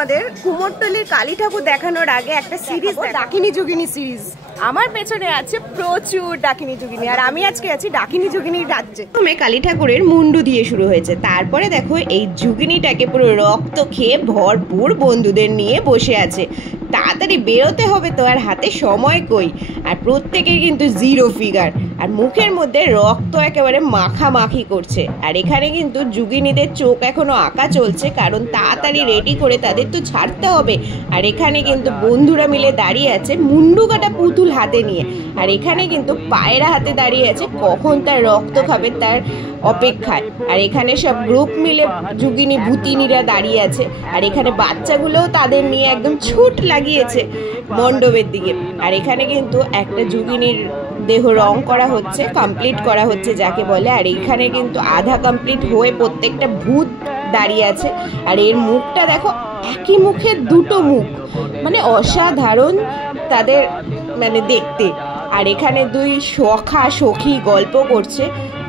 তোমাদের কুমোরটুলির কালী ঠাকুর দেখানোর আগে একটা সিরিজ, ডাকিনী যোগিনী সিরিজ। আমার পেছনে আছে প্রচুর ডাকিনী যোগিনী, আর আমি আজকে আছি ডাকিনী যোগিনীর রাজ্যে। প্রথমে কালী ঠাকুরের মুন্ডু দিয়ে শুরু হয়েছে, তারপরে দেখো এই যোগিনীটাকে পুরো রক্ত খেয়ে ভরপুর বন্ধুদের নিয়ে বসে আছে। তাড়াতাড়ি বেরোতে হবে তো, আর হাতে সময় কই। আর প্রত্যেকের কিন্তু জিরো ফিগার, আর মুখের মধ্যে রক্ত একেবারে মাখামাখি করছে। আর এখানে কিন্তু যোগিনীদের চোখ এখনো আঁকা চলছে, কারণ তাড়াতাড়ি রেডি করে তাদের তো ছাড়তে হবে। আর এখানে কিন্তু বন্ধুরা মিলে দাঁড়িয়ে আছে মুন্ডু কাটা পুতুল হাতে নিয়ে, আর এখানে কিন্তু পায়রা হাতে দাঁড়িয়ে আছে কখন তার রক্ত খাবে তার অপেক্ষায়। আর এখানে সব গ্রুপ মিলে যোগিনী ভূতিনীরা দাঁড়িয়ে আছে, আর এখানে বাচ্চাগুলোও তাদের নিয়ে একদম ছুট লাগিয়েছে মণ্ডপের দিকে। আর এখানে কিন্তু একটা যোগিনীর দেহ রং করা হচ্ছে, কমপ্লিট করা হচ্ছে যাকে বলে। আর এইখানে কিন্তু আধা কমপ্লিট হয়ে প্রত্যেকটা ভূত দাঁড়িয়ে আছে, আর এর মুখটা দেখো, একই মুখে দুটো মুখ, মানে অসাধারণ তাদের মানে দেখতে। আর এখানে দুই সখা সখী গল্প করছে,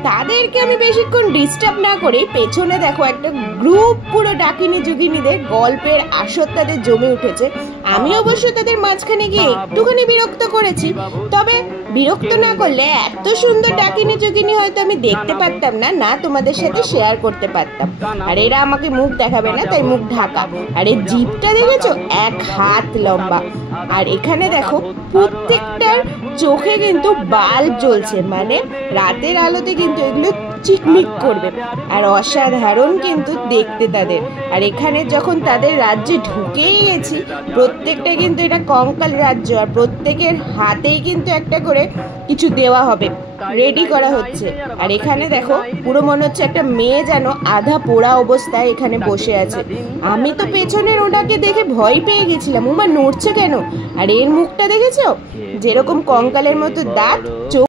তাদেরকে আমি বেশিক্ষণ ডিস্টার্ব না করে পেছনে দেখো একটা গ্রুপ পুরো ডাকিনী যোগিনীদের গল্পের আসর তাদের জমে উঠেছে। আমি অবশ্য তাদের মাঝখানে গিয়ে একটুখানি বিরক্ত করেছি, তবে বিরক্ত না করলে এত সুন্দর ডাকিনী যোগিনী হয়তো আমি দেখতে পারতাম না, না তোমাদের সাথে শেয়ার করতে পারতাম। আর এরা আমাকে মুখ দেখাবে না, তাই মুখ ঢাকা। আর এই জিভটা দেখেছো, 1 হাত লম্বা। আর এখানে দেখো প্রত্যেকটার চোখে কিন্তু বাল্ব জ্বলছে, মানে রাতের আলোতে কিন্তু এগুলো চিকমিক করবে। আর অসাধারণ কিন্তু দেখতে তাদের। আর এখানে যখন তাদের রাজ্যে ঢুকেই গেছি, প্রত্যেকটা কিন্তু এটা কঙ্কাল রাজ্য, আর প্রত্যেকের হাতেই কিন্তু একটা করে কিছু দেওয়া হবে, রেডি করা হচ্ছে। আর এখানে দেখো পুরো মনে হচ্ছে একটা মেয়ে যেন আধা পোড়া অবস্থায় এখানে বসে আছে। আমি তো পেছনের ওনাকে দেখে ভয় পেয়ে গেছিলাম, ওমা নড়ছে কেন। আর এর মুখটা দেখেছো, যেরকম কঙ্কালের মতো দাঁত, চোখ